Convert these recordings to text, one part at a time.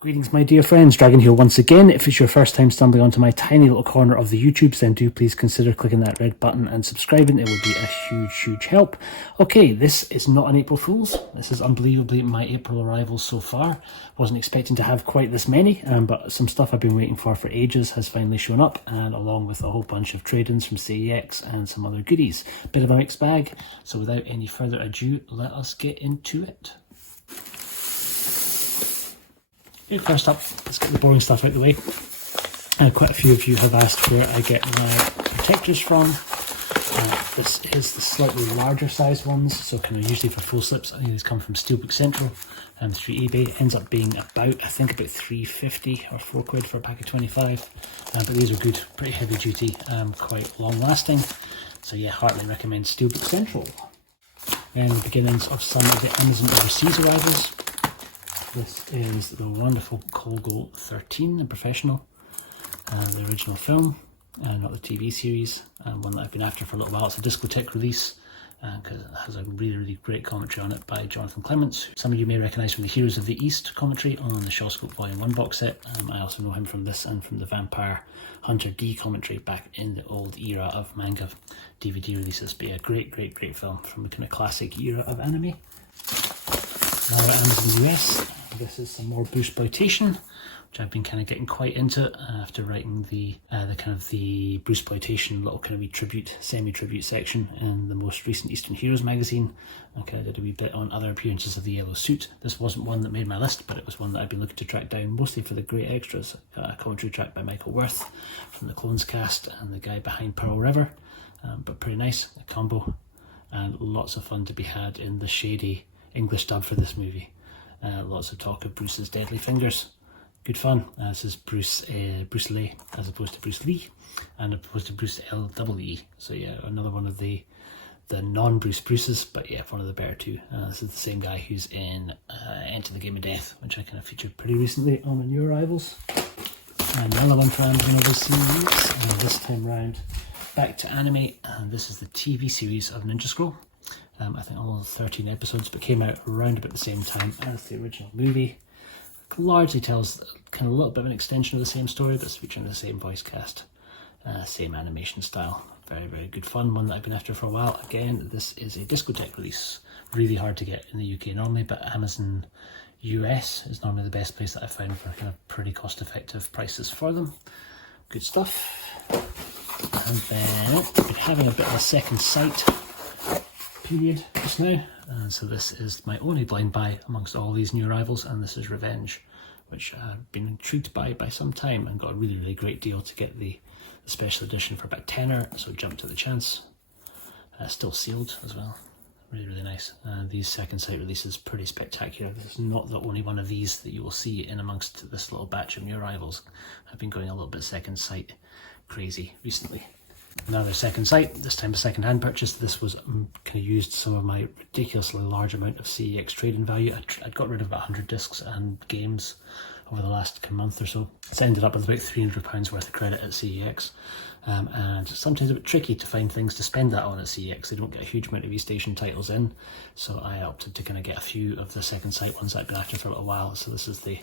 Greetings, my dear friends. Dragon here once again. If it's your first time stumbling onto my tiny little corner of the YouTubes, then do please consider clicking that red button and subscribing. It will be a huge help. Okay, this is not an April Fool's. This is unbelievably my April arrivals so far. Wasn't expecting to have quite this many, but some stuff I've been waiting for ages has finally shown up, and along with a whole bunch of trade-ins from CEX and some other goodies. Bit of a mixed bag. So without any further ado, let us get into it. First up, let's get the boring stuff out of the way. Quite a few of you have asked where I get my protectors from. This is the slightly larger size ones, so kind of usually for full slips. I think these come from Steelbook Central through eBay. Ends up being about £3.50 or £4 for a pack of 25. But these are good, pretty heavy duty, quite long lasting. So yeah, heartily recommend Steelbook Central. And the beginnings of some of the Amazon overseas arrivals. This is the wonderful Colgo 13, the professional, the original film, not the TV series, one that I've been after for a little while. It's a Discotek release because it has a really great commentary on it by Jonathan Clements. Some of you may recognise from the Heroes of the East commentary on the Shawscope Volume 1 box set. I also know him from this and from the Vampire Hunter D commentary back in the old era of manga DVD releases. But yeah, great film from the kind of classic era of anime. Now at Amazon US, this is some more Bruceploitation, which I've been kind of getting quite into after writing the Bruceploitation little kind of tribute, semi-tribute section in the most recent Eastern Heroes magazine. I kind of did a wee bit on other appearances of the Yellow Suit. This wasn't one that made my list, but it was one that I've been looking to track down, mostly for the great extras. A commentary track by Michael Worth from the Clones cast and the guy behind Pearl River, but pretty nice, a combo, and lots of fun to be had in the shady English dub for this movie. Lots of talk of Bruce's deadly fingers. Good fun. This is Bruce Lee as opposed to Bruce Lee, and opposed to Bruce L-E-E. So yeah, another one of the non-Bruce Bruces, but yeah, one of the better two. This is the same guy who's in Enter the Game of Death, which I kind of featured pretty recently on the new arrivals. And another one for Amazon overseas, and this time round back to anime, and this is the TV series of Ninja Scroll. I think all 13 episodes, but came out around about the same time as the original movie. Largely tells kind of a little bit of an extension of the same story, but it's featuring the same voice cast, same animation style. Very good fun, one that I've been after for a while. Again, this is a Discotek release. Really hard to get in the UK normally, but Amazon US is normally the best place that I've found for kind of pretty cost-effective prices for them. Good stuff. And then I've been having a bit of a second sight period just now, and so this is my only blind buy amongst all these new arrivals, and this is Revenge, which I've been intrigued by some time and got a really great deal to get the special edition for about tenner, so jumped at the chance. Still sealed as well, really nice. These second sight releases pretty spectacular. This is not the only one of these that you will see in amongst this little batch of new arrivals. I've been going a little bit second sight crazy recently. Another second sight, this time a second hand purchase. This was kind of used some of my ridiculously large amount of CEX trade-in value. I'd got rid of about 100 discs and games over the last month or so. It's ended up with about £300 worth of credit at CEX, and sometimes a bit tricky to find things to spend that on at CEX. They don't get a huge amount of E-Station titles in, so I opted to kind of get a few of the second sight ones that I've been after for a little while. So this is the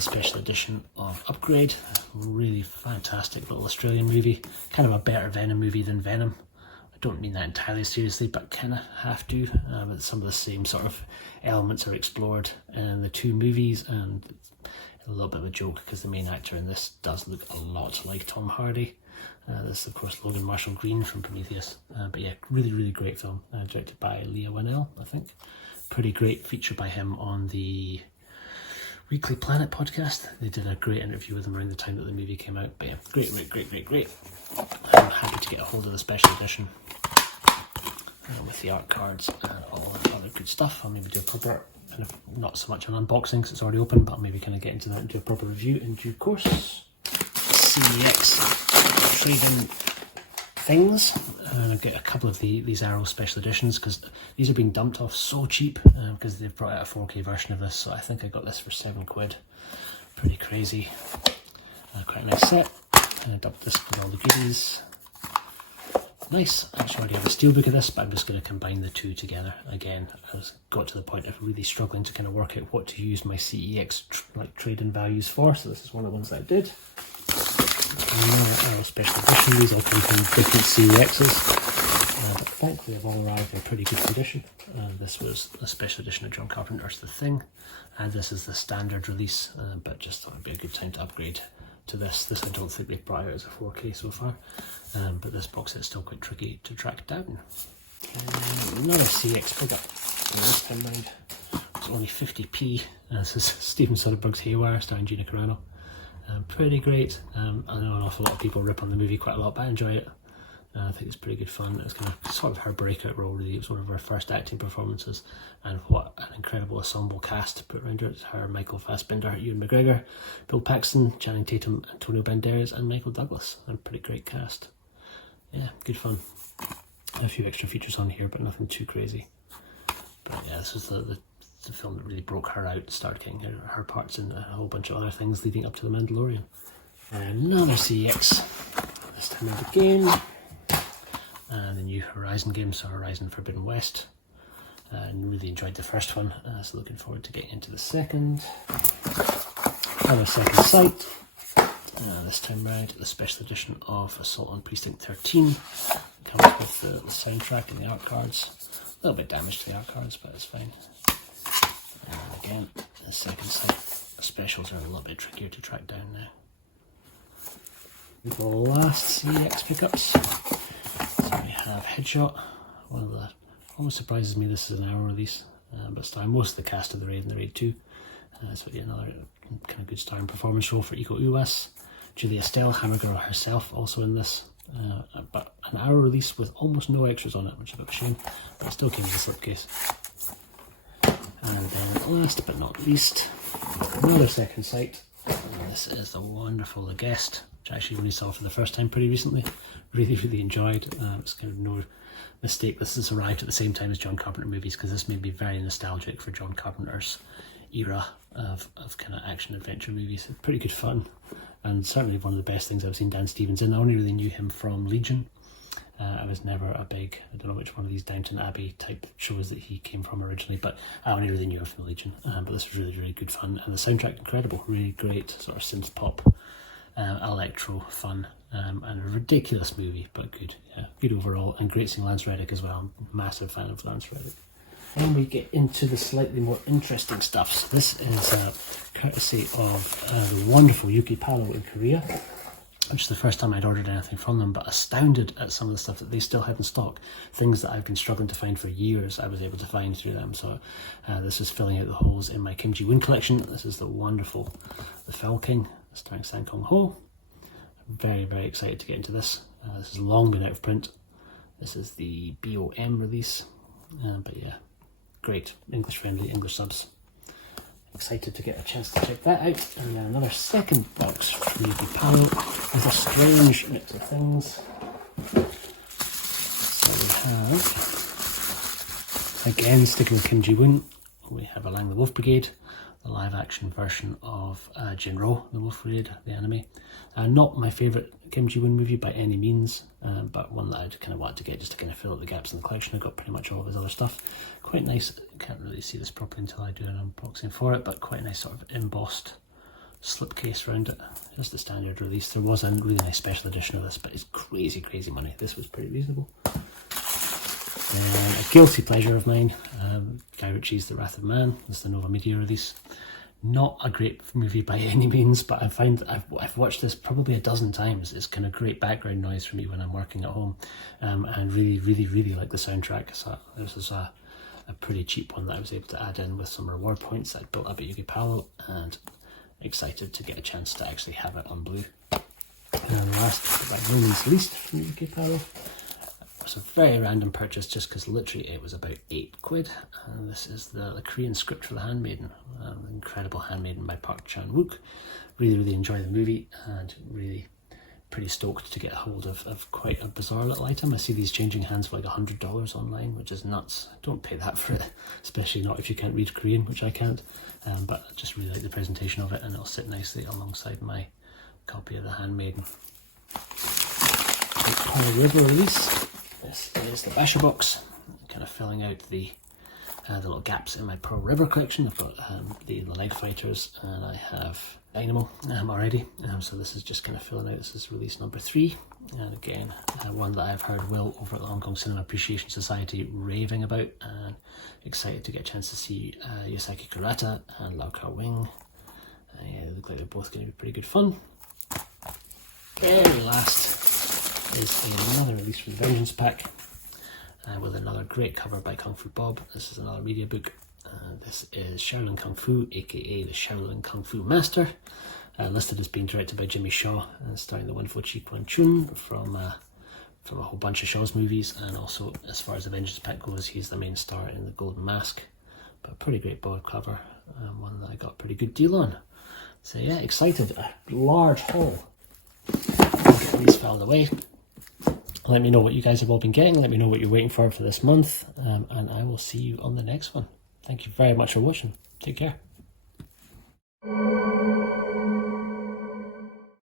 special edition of Upgrade. Really fantastic little Australian movie. Kind of a better Venom movie than Venom. I don't mean that entirely seriously, but kind of have to. But some of the same sort of elements are explored in the two movies, and it's a little bit of a joke because the main actor in this does look a lot like Tom Hardy. This is of course Logan Marshall Green from Prometheus. But yeah, really great film, directed by Leah Whannell, I think. Pretty great feature by him on the Weekly Planet podcast. They did a great interview with him around the time that the movie came out. But yeah, great. I'm happy to get a hold of the special edition with the art cards and all the other good stuff. I'll maybe do a proper, kind of not so much an unboxing because it's already open, but I'll maybe kind of get into that and do a proper review in due course. CEX trading things, and I've got a couple of these Arrow special editions because these are being dumped off so cheap because they've brought out a 4K version of this, so I think I got this for £7. Pretty crazy. Quite a nice set, and I dumped this with all the goodies. Nice. I actually already have a steelbook of this, but I'm just going to combine the two together. Again, I got to the point of really struggling to kind of work out what to use my CEX trade-in values for, so this is one of the ones that I did. Another special edition. These all come from different CEXs, but thankfully they've all arrived in pretty good condition. This was a special edition of John Carpenter's The Thing, and this is the standard release, but just thought it would be a good time to upgrade to this. This I don't think they've brought out as a 4K so far, but this box set's still quite tricky to track down. Another CX pickup. This time round it's only 50p. This is Steven Soderbergh's Haywire starring Gina Carano. Pretty great. I know an awful lot of people rip on the movie quite a lot, but I enjoy it. I think it's pretty good fun. It's kind of sort of her breakout role, really. It was one of her first acting performances, and what an incredible ensemble cast to put around her. It's her, Michael Fassbender, Ewan McGregor, Bill Paxton, Channing Tatum, Antonio Banderas, and Michael Douglas. A pretty great cast. Yeah, good fun. A few extra features on here, but nothing too crazy. But yeah, this was the film that really broke her out, started getting her parts in a whole bunch of other things leading up to The Mandalorian. And another CX, this time around again. The new Horizon game, so Horizon Forbidden West. And really enjoyed the first one, so looking forward to getting into the second. Another Second Sight. This time round, the special edition of Assault on Precinct 13. Comes with the soundtrack and the art cards. A little bit damaged to the art cards, but it's fine. And again, the Second Sight. The specials are a little bit trickier to track down now. The last CX pickups. So we have Headshot. One of the, almost surprises me this is an hour release, but starring most of the cast of The Raid and The Raid 2. So yeah, another kind of good starring performance role for Iko Uwais. Julia Estelle, Hammer Girl herself, also in this. But an hour release with almost no extras on it, which is a bit of a shame, but it still came with a slipcase. And then last but not least, another Second Sight. This is the wonderful The Guest, which I actually only saw for the first time pretty recently. Really enjoyed. It's kind of no mistake this has arrived at the same time as John Carpenter movies, because this made me very nostalgic for John Carpenter's era of kind of action adventure movies. It's pretty good fun, and certainly one of the best things I've seen Dan Stevens in. I only really knew him from Legion. I was never a big, I don't know which one of these Downton Abbey type shows that he came from originally, but I only really knew him from Legion. But this was really good fun, and the soundtrack incredible, really great sort of synth pop, electro fun, and a ridiculous movie, but good. Yeah, good overall, and great seeing Lance Reddick as well. I'm a massive fan of Lance Reddick. And we get into the slightly more interesting stuff. So this is courtesy of the wonderful Yuki Palo in Korea, which is the first time I'd ordered anything from them, but astounded at some of the stuff that they still had in stock. Things that I've been struggling to find for years, I was able to find through them. So this is filling out the holes in my Kim Ji-woon collection. This is the wonderful The Fell King, starring Sang Kong-ho. Very excited to get into this. This has long been out of print. This is the BOM release, but yeah, great English friendly, English subs. Excited to get a chance to check that out. And then another second box from Yuki Palo with a strange mix of things. So we have, again sticking with Kim Ji-woon, we have Alang the Wolf Brigade, the live action version of Jinro, the Wolf Brigade, the anime. Not my favourite Kim Ji-woon movie by any means, but one that I'd kind of wanted to get just to kind of fill up the gaps in the collection. I got pretty much all of his other stuff. Quite nice, can't really see this properly until I do an unboxing for it, but quite a nice sort of embossed slipcase around it. Just the standard release. There was a really nice special edition of this, but it's crazy money. This was pretty reasonable. A guilty pleasure of mine, Guy Ritchie's The Wrath of Man. This is the Nova Media release. Not a great movie by any means, but I find I've watched this probably a dozen times. It's kind of great background noise for me when I'm working at home, and really like the soundtrack. So this is a pretty cheap one that I was able to add in with some reward points that I'd built up at Yuki Palo, and excited to get a chance to actually have it on blue. And last but by no means least from Yuki Palo, it's a very random purchase just because literally it was about £8, and this is the Korean script for The Handmaiden, the incredible Handmaiden by Park Chan-wook. Really enjoy the movie, and really pretty stoked to get hold of quite a bizarre little item. I see these changing hands for like $100 online, which is nuts. Don't pay that for it, especially not if you can't read Korean, which I can't, but I just really like the presentation of it, and it'll sit nicely alongside my copy of The Handmaiden. River release. This is the Basher box, kind of filling out the little gaps in my Pearl River collection. I've got the Leg Fighters, and I have Dynamo already, so this is just kind of filling out. This is release number 3, and again one that I've heard Will over at the Hong Kong Cinema Appreciation Society raving about, and excited to get a chance to see Yosaki Kurata and Lau Kar Wing. Yeah, they look like they're both going to be pretty good fun. Very last is another release from the Vengeance Pack, with another great cover by Kung Fu Bob. This is another media book. This is Shaolin Kung Fu, aka the Shaolin Kung Fu Master, listed as being directed by Jimmy Shaw, and starring the wonderful Chi Kwang Chun from a whole bunch of Shaw's movies, and also, as far as the Vengeance Pack goes, he's the main star in The Golden Mask. But a pretty great board cover, one that I got a pretty good deal on. So yeah, excited. A large haul. I'll get these filed away. Let me know what you guys have all been getting. Let me know what you're waiting for this month, and I will see you on the next one. Thank you very much for watching. Take care.